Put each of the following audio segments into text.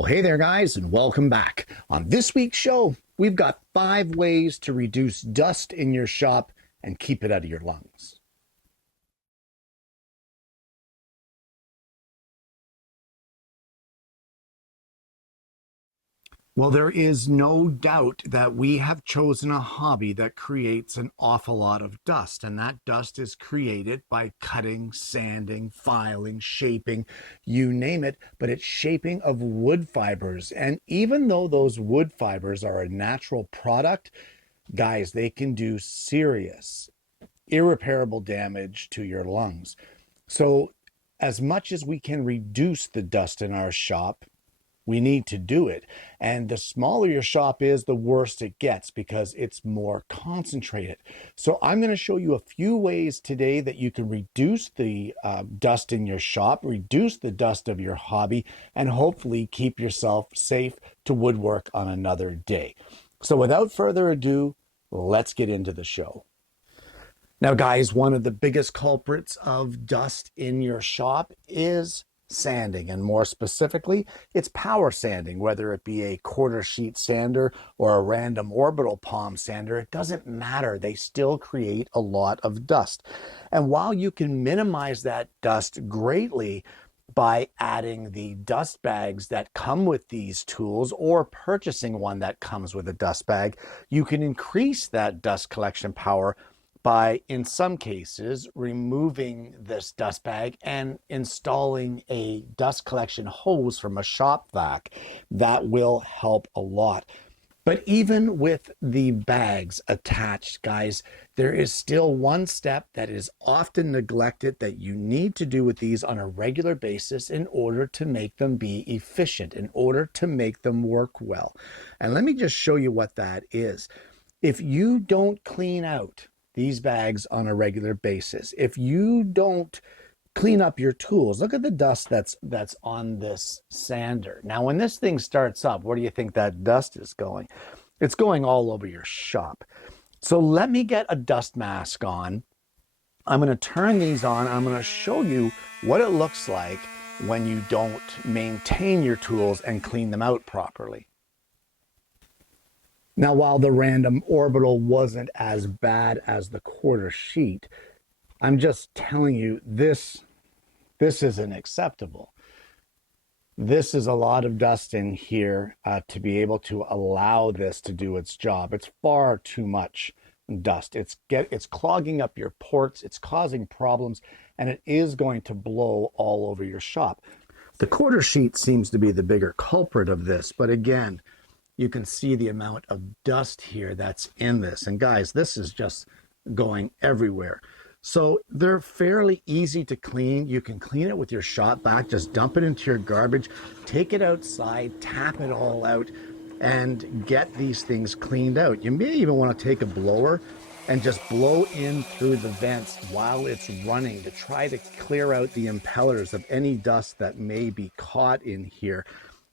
Well, hey there, guys, and welcome back. On this week's show, we've got 5 ways to reduce dust in your shop and keep it out of your lungs. Well, there is no doubt that we have chosen a hobby that creates an awful lot of dust, and that dust is created by cutting, sanding, filing, shaping, you name it, but it's shaping of wood fibers. And even though those wood fibers are a natural product, guys, they can do serious, irreparable damage to your lungs. So, as much as we can reduce the dust in our shop, we need to do it. And the smaller your shop is, the worse it gets because it's more concentrated. So I'm going to show you a few ways today that you can reduce the dust in your shop, reduce the dust of your hobby, and hopefully keep yourself safe to woodwork on another day. So without further ado, let's get into the show. Now, guys, one of the biggest culprits of dust in your shop is sanding, and more specifically, it's power sanding, whether it be a quarter sheet sander or a random orbital palm sander. It doesn't matter. They still create a lot of dust. And while you can minimize that dust greatly by adding the dust bags that come with these tools or purchasing one that comes with a dust bag, you can increase that dust collection power by, in some cases, removing this dust bag and installing a dust collection hose from a shop vac. That will help a lot. But even with the bags attached, guys, there is still one step that is often neglected that you need to do with these on a regular basis in order to make them be efficient, in order to make them work well. And let me just show you what that is. If you don't clean out these bags on a regular basis, if you don't clean up your tools, look at the dust that's on this sander. Now, when this thing starts up, where do you think that dust is going? It's going all over your shop. So let me get a dust mask on. I'm going to turn these on. I'm going to show you what it looks like when you don't maintain your tools and clean them out properly. Now, while the random orbital wasn't as bad as the quarter sheet, I'm just telling you this isn't acceptable. This is a lot of dust in here to be able to allow this to do its job. It's far too much dust. It's clogging up your ports, it's causing problems, and it is going to blow all over your shop. The quarter sheet seems to be the bigger culprit of this, but again, you can see the amount of dust here that's in this. And guys, this is just going everywhere. So they're fairly easy to clean. You can clean it with your shop vac. Just dump it into your garbage, take it outside, tap it all out, and get these things cleaned out. You may even want to take a blower and just blow in through the vents while it's running to try to clear out the impellers of any dust that may be caught in here,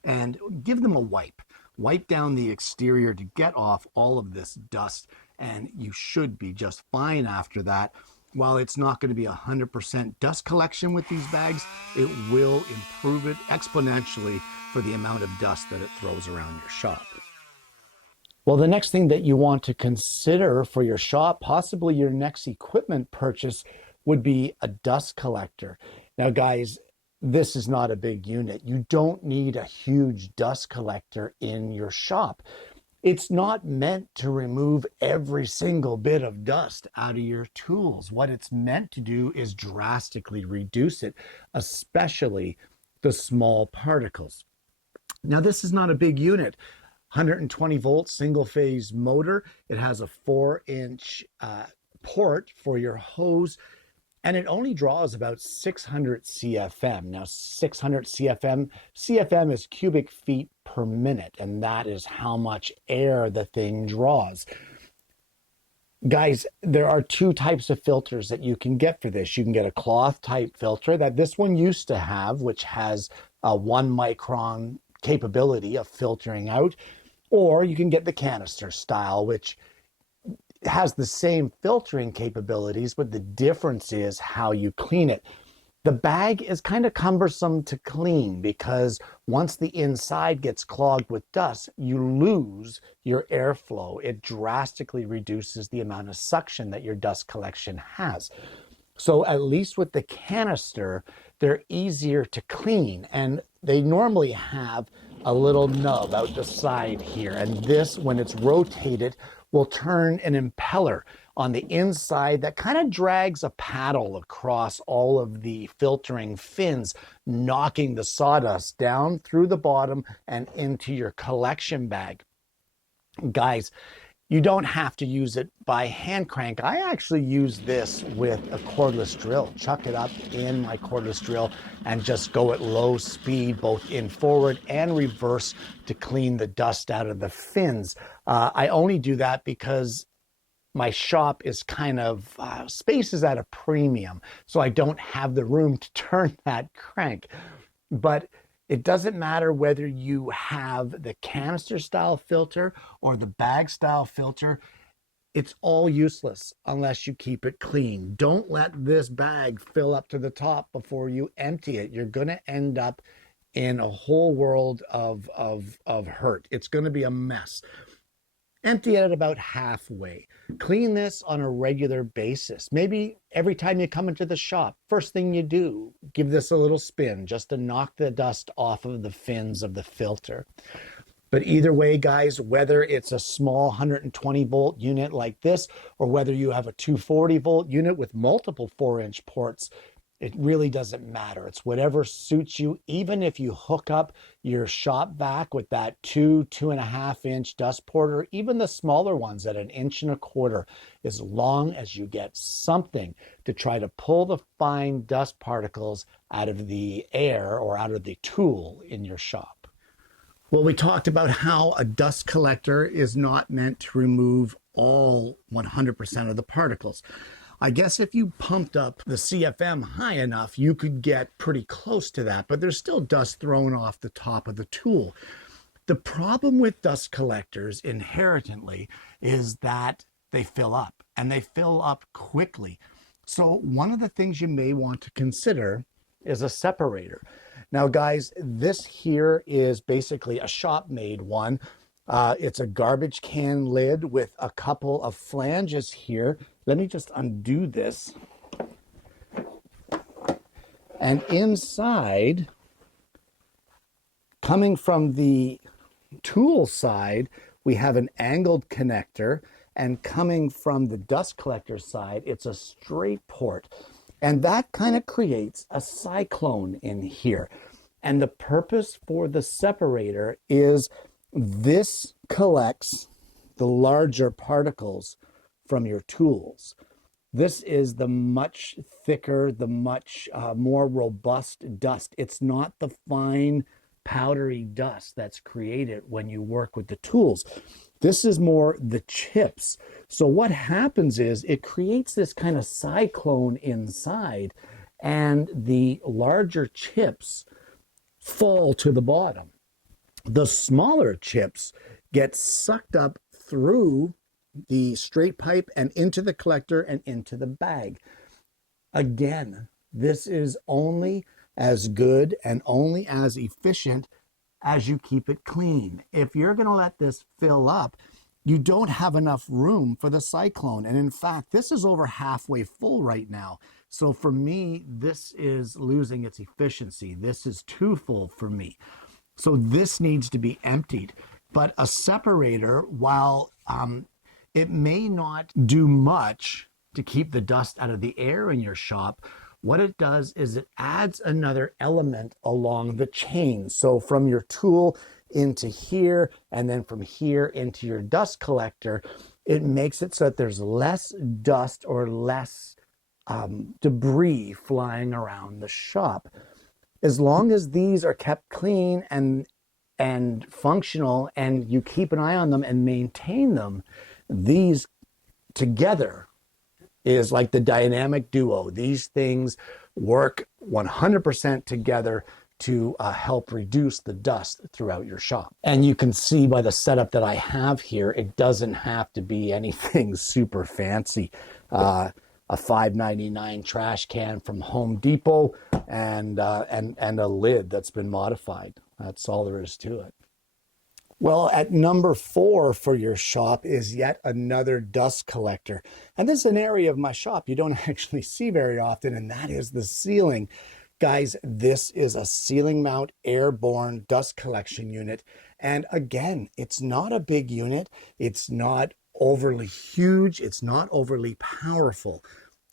and give them a wipe. Wipe down the exterior to get off all of this dust, and you should be just fine after that. While it's not going to be 100% dust collection with these bags, it will improve it exponentially for the amount of dust that it throws around your shop. Well, the next thing that you want to consider for your shop, possibly your next equipment purchase, would be a dust collector. Now, guys, this is not a big unit. You don't need a huge dust collector in your shop. It's not meant to remove every single bit of dust out of your tools. What it's meant to do is drastically reduce it, especially the small particles. Now, this is not a big unit. 120 volt single phase motor. It has a 4-inch port for your hose, and it only draws about 600 CFM. Now, 600 CFM is cubic feet per minute, and that is how much air the thing draws. Guys, there are 2 types of filters that you can get for this. You can get a cloth type filter that this one used to have, which has a 1 micron capability of filtering out, or you can get the canister style, which has the same filtering capabilities, but the difference is how you clean it. The bag is kind of cumbersome to clean because once the inside gets clogged with dust, you lose your airflow. It drastically reduces the amount of suction that your dust collection has. So at least with the canister, they're easier to clean, and they normally have a little nub out the side here. And this, when it's rotated, will turn an impeller on the inside that kind of drags a paddle across all of the filtering fins, knocking the sawdust down through the bottom and into your collection bag. Guys, you don't have to use it by hand crank. I actually use this with a cordless drill. Chuck it up in my cordless drill and just go at low speed, both in forward and reverse, to clean the dust out of the fins. I only do that because my shop is kind of, space is at a premium, so I don't have the room to turn that crank. But it doesn't matter whether you have the canister style filter or the bag style filter. It's all useless unless you keep it clean. Don't let this bag fill up to the top before you empty it. You're going to end up in a whole world of hurt. It's going to be a mess. Empty it at about halfway. Clean this on a regular basis. Maybe every time you come into the shop, first thing you do, give this a little spin just to knock the dust off of the fins of the filter. But either way, guys, whether it's a small 120 volt unit like this, or whether you have a 240 volt unit with multiple 4-inch ports, it really doesn't matter. It's whatever suits you. Even if you hook up your shop vac with that 2.5 inch dust porter, even the smaller ones at 1.25 inches, as long as you get something to try to pull the fine dust particles out of the air or out of the tool in your shop. Well, we talked about how a dust collector is not meant to remove all 100% of the particles. I guess if you pumped up the CFM high enough, you could get pretty close to that, but there's still dust thrown off the top of the tool. The problem with dust collectors inherently is that they fill up, and they fill up quickly. So one of the things you may want to consider is a separator. Now, guys, this here is basically a shop-made one. It's a garbage can lid with a couple of flanges here. Let me just undo this. And inside, coming from the tool side, we have an angled connector, and coming from the dust collector side, it's a straight port. And that kind of creates a cyclone in here. And the purpose for the separator is this collects the larger particles from your tools. This is the much thicker, the much more robust dust. It's not the fine powdery dust that's created when you work with the tools. This is more the chips. So what happens is it creates this kind of cyclone inside, and the larger chips fall to the bottom. The smaller chips get sucked up through the straight pipe and into the collector and into the bag. Again, this is only as good and only as efficient as you keep it clean. If you're going to let this fill up, you don't have enough room for the cyclone. And in fact, this is over halfway full right now. So for me, this is losing its efficiency. This is too full for me. So this needs to be emptied. But a separator, while it may not do much to keep the dust out of the air in your shop, what it does is it adds another element along the chain. So from your tool into here, and then from here into your dust collector, it makes it so that there's less dust or less debris flying around the shop. As long as these are kept clean and functional, and you keep an eye on them and maintain them, these together is like the dynamic duo. These things work 100% together to help reduce the dust throughout your shop. And you can see by the setup that I have here, it doesn't have to be anything super fancy. a $5.99 trash can from Home Depot and a lid that's been modified. That's all there is to it. Well, at number 4 for your shop is yet another dust collector. And this is an area of my shop you don't actually see very often, and that is the ceiling. Guys, this is a ceiling mount airborne dust collection unit. And again, it's not a big unit. It's not overly huge. It's not overly powerful,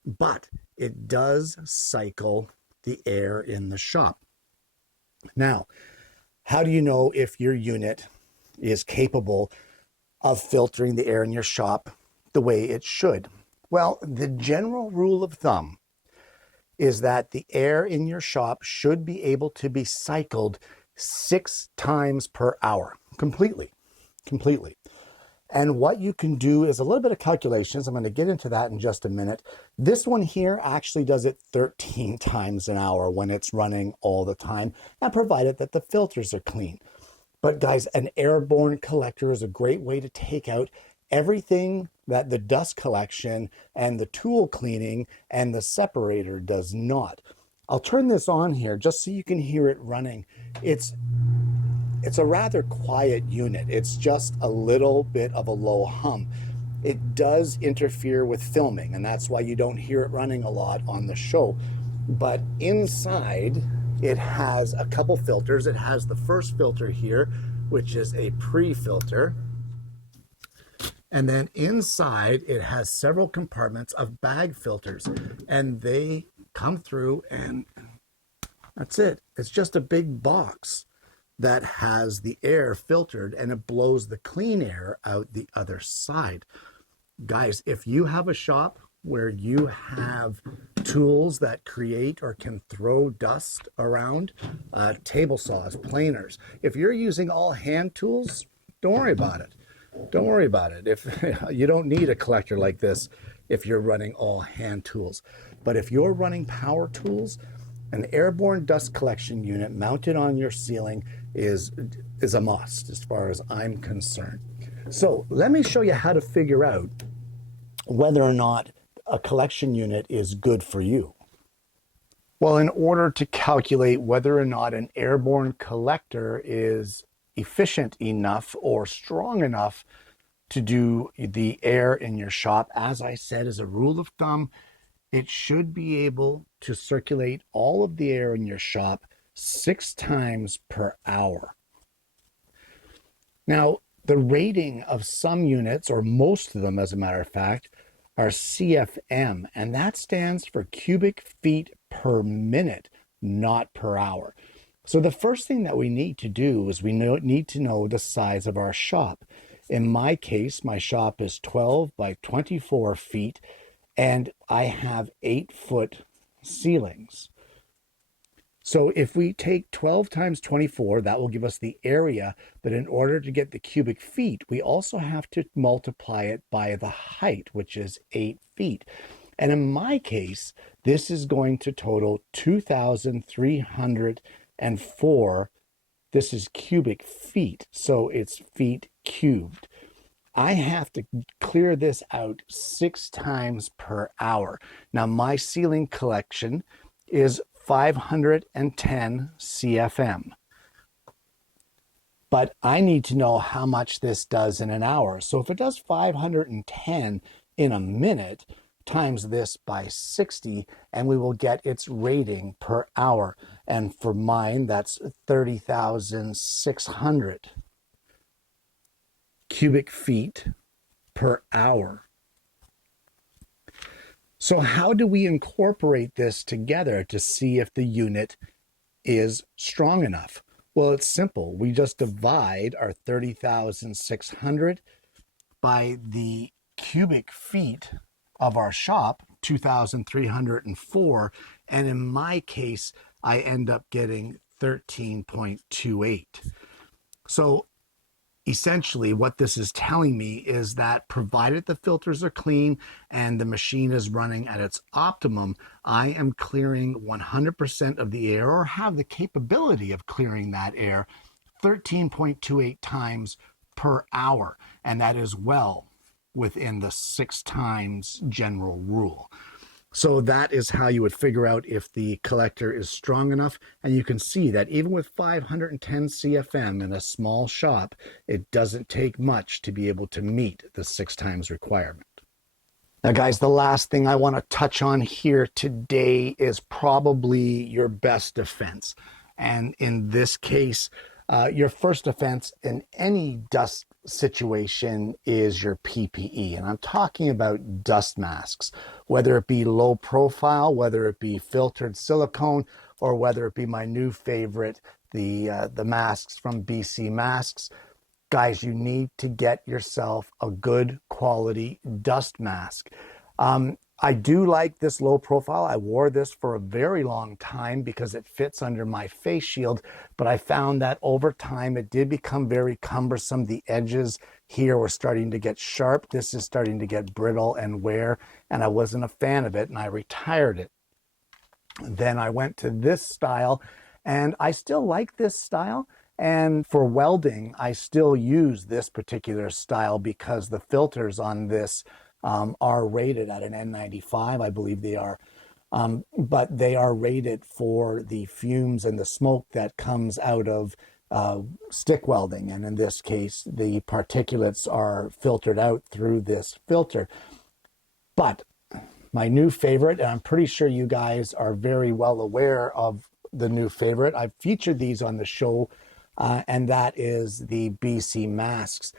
but it does cycle the air in the shop. Now, how do you know if your unit is capable of filtering the air in your shop the way it should? Well, the general rule of thumb is that the air in your shop should be able to be cycled 6 times per hour, completely. And what you can do is a little bit of calculations. I'm going to get into that in just a minute. This one here actually does it 13 times an hour when it's running all the time, and provided that the filters are clean. But guys, an airborne collector is a great way to take out everything that the dust collection and the tool cleaning and the separator does not. I'll turn this on here just so you can hear it running. It's a rather quiet unit. It's just a little bit of a low hum. It does interfere with filming, and that's why you don't hear it running a lot on the show. But inside, it has a couple filters. It has the first filter here, which is a pre-filter. And then inside, it has several compartments of bag filters. And they come through, and that's it. It's just a big box that has the air filtered, and it blows the clean air out the other side. Guys, if you have a shop where you have tools that create or can throw dust around, table saws, planers, if you're using all hand tools, don't worry about it. Don't worry about it. If you don't need a collector like this if you're running all hand tools. But if you're running power tools, an airborne dust collection unit mounted on your ceiling is a must as far as I'm concerned. So let me show you how to figure out whether or not a collection unit is good for you. Well, in order to calculate whether or not an airborne collector is efficient enough or strong enough to do the air in your shop, as I said, as a rule of thumb, it should be able to circulate all of the air in your shop 6 times per hour. Now, the rating of some units, or most of them as a matter of fact, are CFM, and that stands for cubic feet per minute, not per hour. So the first thing that we need to do is we need to know the size of our shop. In my case, my shop is 12 by 24 feet, and I have 8-foot ceilings. So if we take 12 times 24, that will give us the area, but in order to get the cubic feet, we also have to multiply it by the height, which is 8 feet. And in my case, this is going to total 2,304. This is cubic feet, so it's feet cubed. I have to clear this out 6 times per hour. Now, my ceiling collection is 510 CFM. But I need to know how much this does in an hour. So if it does 510 in a minute, times this by 60, and we will get its rating per hour. And for mine, that's 30,600 cubic feet per hour. So how do we incorporate this together to see if the unit is strong enough? Well, it's simple. We just divide our 30,600 by the cubic feet of our shop, 2,304. And in my case, I end up getting 13.28. So essentially, what this is telling me is that provided the filters are clean and the machine is running at its optimum, I am clearing 100% of the air, or have the capability of clearing that air 13.28 times per hour. And that is well within the 6 times general rule. So that is how you would figure out if the collector is strong enough. And you can see that even with 510 CFM in a small shop, it doesn't take much to be able to meet the 6x requirement. Now, guys, the last thing I want to touch on here today is probably your best defense. And in this case, your first defense in any dust situation is your PPE. And I'm talking about dust masks, whether it be low profile, whether it be filtered silicone, or whether it be my new favorite, the masks from BC Masks. Guys, you need to get yourself a good quality dust mask. I do like this low profile. I wore this for a very long time because it fits under my face shield, but I found that over time it did become very cumbersome. The edges here were starting to get sharp. This is starting to get brittle and wear, and I wasn't a fan of it, and I retired it. Then I went to this style, and I still like this style. And for welding, I still use this particular style because the filters on this are rated at an N95, I believe they are. But they are rated for the fumes and the smoke that comes out of stick welding. And in this case, the particulates are filtered out through this filter. But my new favorite, and I'm pretty sure you guys are very well aware of the new favorite. I've featured these on the show, and that is the BC Masks.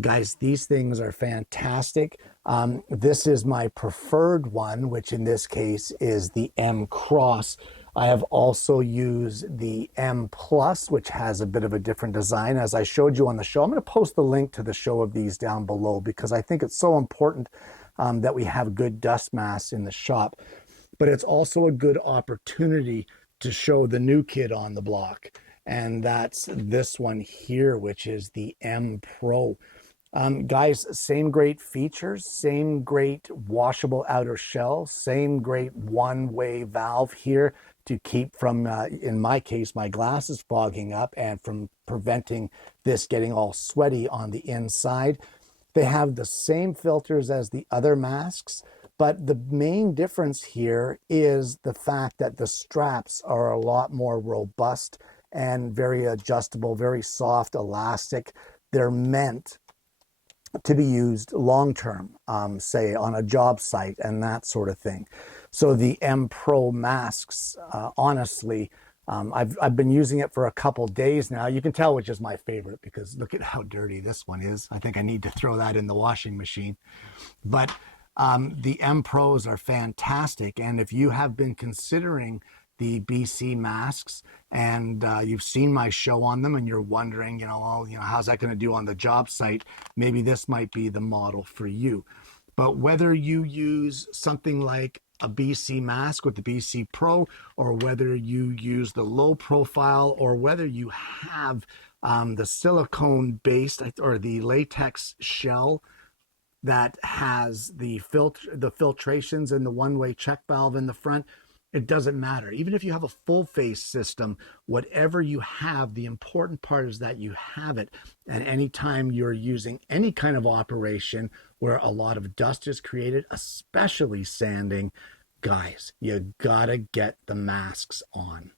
Guys, these things are fantastic. This is my preferred one, which in this case is the M Cross. I have also used the M Plus, which has a bit of a different design, as I showed you on the show. I'm going to post the link to the show of these down below because I think it's so important that we have good dust masks in the shop. But it's also a good opportunity to show the new kid on the block. And that's this one here, which is the M Pro. Guys, same great features, same great washable outer shell, same great one-way valve here to keep from, in my case, my glasses fogging up and from preventing this getting all sweaty on the inside. They have the same filters as the other masks, but the main difference here is the fact that the straps are a lot more robust and very adjustable, very soft, elastic. They're meant to be used long-term, say on a job site and that sort of thing. So the M Pro masks, honestly, I've been using it for a couple days now. You can tell which is my favorite because look at how dirty this one is. I think I need to throw that in the washing machine. But the M Pros are fantastic. And if you have been considering the BC masks and you've seen my show on them and you're wondering, how's that going to do on the job site? Maybe this might be the model for you. But whether you use something like a BC mask with the BC Pro, or whether you use the low profile, or whether you have the silicone based or the latex shell that has the filtrations and the one-way check valve in the front, it doesn't matter. Even if you have a full face system, whatever you have, the important part is that you have it. And anytime you're using any kind of operation where a lot of dust is created, especially sanding, guys, you gotta get the masks on.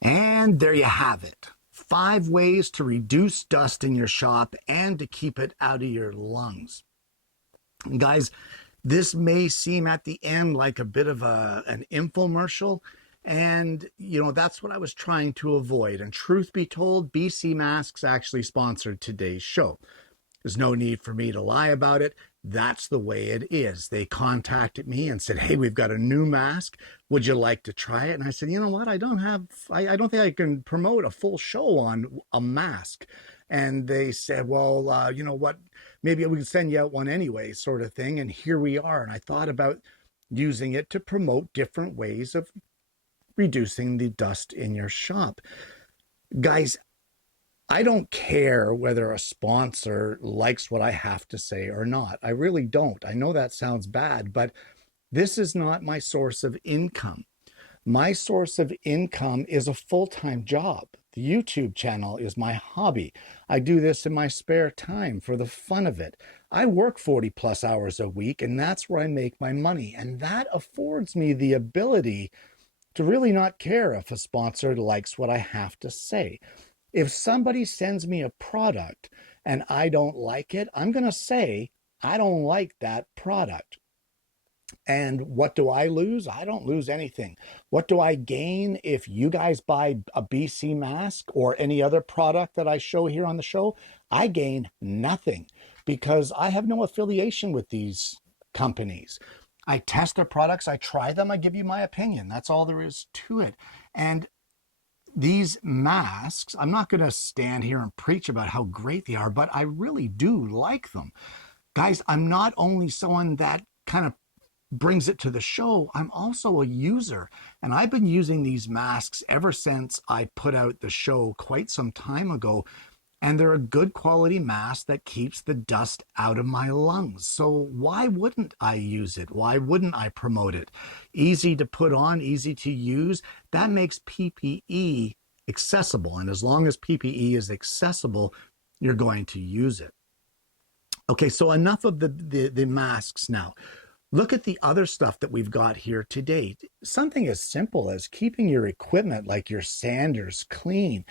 And there you have it. 5 ways to reduce dust in your shop and to keep it out of your lungs. Guys, this may seem at the end like a bit of an infomercial, and that's what I was trying to avoid. And truth be told, BC Masks actually sponsored today's show. There's no need for me to lie about it. That's the way it is. They contacted me and said, hey, we've got a new mask. Would you like to try it? And I said, you know what? I don't think I can promote a full show on a mask. And they said, well, you know what? Maybe we can send you out one anyway, sort of thing. And here we are. And I thought about using it to promote different ways of reducing the dust in your shop. Guys, I don't care whether a sponsor likes what I have to say or not. I really don't. I know that sounds bad, but this is not my source of income. My source of income is a full-time job. The YouTube channel is my hobby. I do this in my spare time for the fun of it. I work 40 plus hours a week, and that's where I make my money. And that affords me the ability to really not care if a sponsor likes what I have to say. If somebody sends me a product and I don't like it, I'm going to say, I don't like that product. And what do I lose? I don't lose anything. What do I gain if you guys buy a BC mask or any other product that I show here on the show? I gain nothing because I have no affiliation with these companies. I test their products, I try them, I give you my opinion. That's all there is to it. And these masks, I'm not going to stand here and preach about how great they are, but I really do like them. Guys, I'm not only someone that kind of brings it to the show, I'm also a user. And I've been using these masks ever since I put out the show quite some time ago. And they're a good quality mask that keeps the dust out of my lungs. So why wouldn't I use it? Why wouldn't I promote it? Easy to put on, easy to use. That makes PPE accessible. And as long as PPE is accessible, you're going to use it. Okay, so enough of the masks now. Look at the other stuff that we've got here today. Something as simple as keeping your equipment like your sanders clean,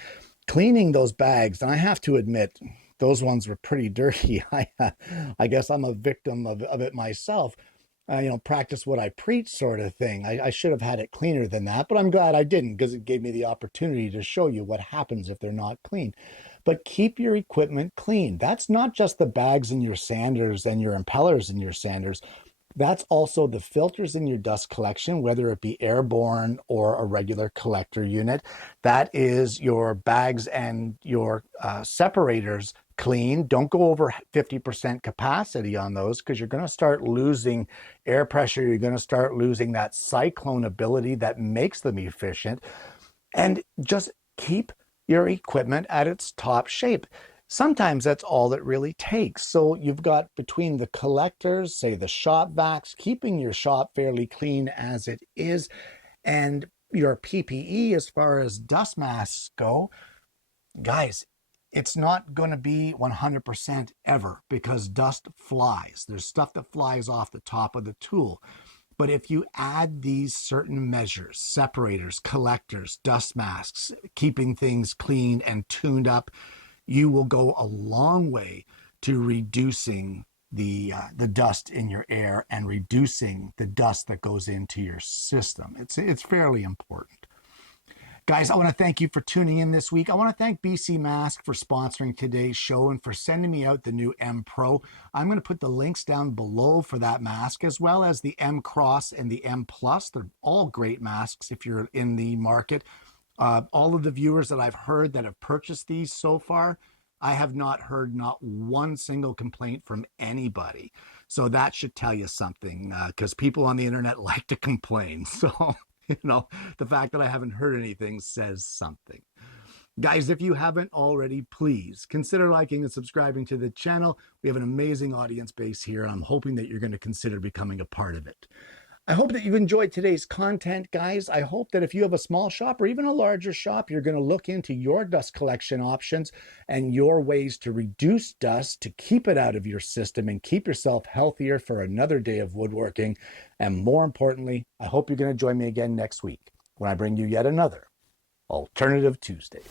cleaning those bags. And I have to admit, those ones were pretty dirty. I guess I'm a victim of it myself. Practice what I preach sort of thing. I should have had it cleaner than that, but I'm glad I didn't because it gave me the opportunity to show you what happens if they're not clean. But keep your equipment clean. That's not just the bags in your sanders and your impellers in your sanders. That's also the filters in your dust collection, whether it be Airborne or a regular collector unit. That is your bags and your separators clean. Don't go over 50% capacity on those because you're going to start losing air pressure. You're going to start losing that cyclone ability that makes them efficient. And just keep your equipment at its top shape. Sometimes that's all it really takes. So you've got between the collectors, say the shop vacs, keeping your shop fairly clean as it is, and your PPE as far as dust masks go, guys, it's not going to be 100% ever because dust flies. There's stuff that flies off the top of the tool. But if you add these certain measures, separators, collectors, dust masks, keeping things clean and tuned up, you will go a long way to reducing the dust in your air and reducing the dust that goes into your system. It's fairly important. Guys, I want to thank you for tuning in this week. I want to thank BC Mask for sponsoring today's show and for sending me out the new M Pro. I'm going to put the links down below for that mask, as well as the M Cross and the M Plus. They're all great masks if you're in the market. All of the viewers that I've heard that have purchased these so far, I have not heard not one single complaint from anybody. So that should tell you something, because people on the internet like to complain. So, the fact that I haven't heard anything says something. Guys, if you haven't already, please consider liking and subscribing to the channel. We have an amazing audience base here. I'm hoping that you're going to consider becoming a part of it. I hope that you've enjoyed today's content, guys. I hope that if you have a small shop or even a larger shop, you're going to look into your dust collection options and your ways to reduce dust, to keep it out of your system and keep yourself healthier for another day of woodworking. And more importantly, I hope you're going to join me again next week when I bring you yet another Alternative Tuesday.